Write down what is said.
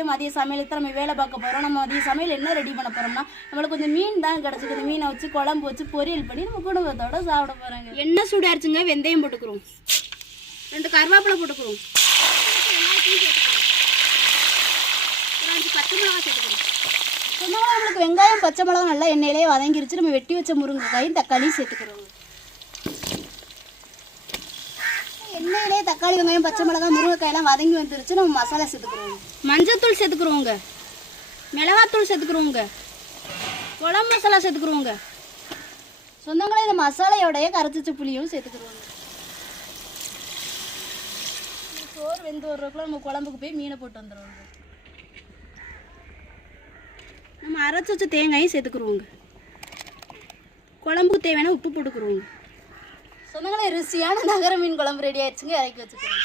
பண்ணிட்டு மதிய சமையலுக்கு நம்ம வேலை பார்க்க போகிறோம் நம்ம மதிய சமையல் என்ன ரெடி பண்ண போகிறோம்னா நம்மளுக்கு கொஞ்சம் மீன் தான் கிடச்சிக்குது மீனை வச்சு குழம்பு வச்சு பொரியல் பண்ணி நம்ம குடும்பத்தோட சாப்பிட போகிறாங்க எண்ணெய் சூடாயிருச்சுங்க? வெந்தயம் போட்டுக்கிறோம். ரெண்டு கருவேப்பிலை போட்டுக்கிறோம். பச்சை மிளகாய் சேர்த்துக்கிறோம் நம்மளுக்கு வெங்காயம் பச்சை மிளகாய் நல்லா எண்ணெயிலே வதங்கிருச்சு. நம்ம வெட்டி வச்ச முருங்கைக்காயும் தக்காளியும் சேர்த்துக்கிறோம். எண்ணெயிலே தக்காளி வெங்காயம் பச்சை மிளகாய் முருங்கைக்காயெல்லாம் வதங்கி வந்துருச்சு. நம்ம மசாலா சேர்த்துக்கிறோம் மஞ்சத்தூள் சேர்த்துக்கிறோங்க மிளகாத்தூள் சேர்த்துக்கிறோங்க குழம்பு மசாலா சேர்த்துக்கிறோங்க சொந்தங்களே இந்த மசாலையோடைய கரைச்சிச்ச புளியும் சேர்த்துக்கிறோங்க. சோறு வெந்து வர்றதுக்குள்ள நம்ம குழம்புக்கு போய் மீனை போட்டு வந்துடுவோங்க நம்ம அரைச்சி வச்ச தேங்காயும் சேர்த்துக்குருவோங்க குழம்புக்கு தேவையான உப்பு போட்டுக்குருவோங்க சொந்தங்களே ருசியான நகர மீன் குழம்பு ரெடி ஆயிடுச்சுங்க. இறக்கி வச்சுக்கிறேன்.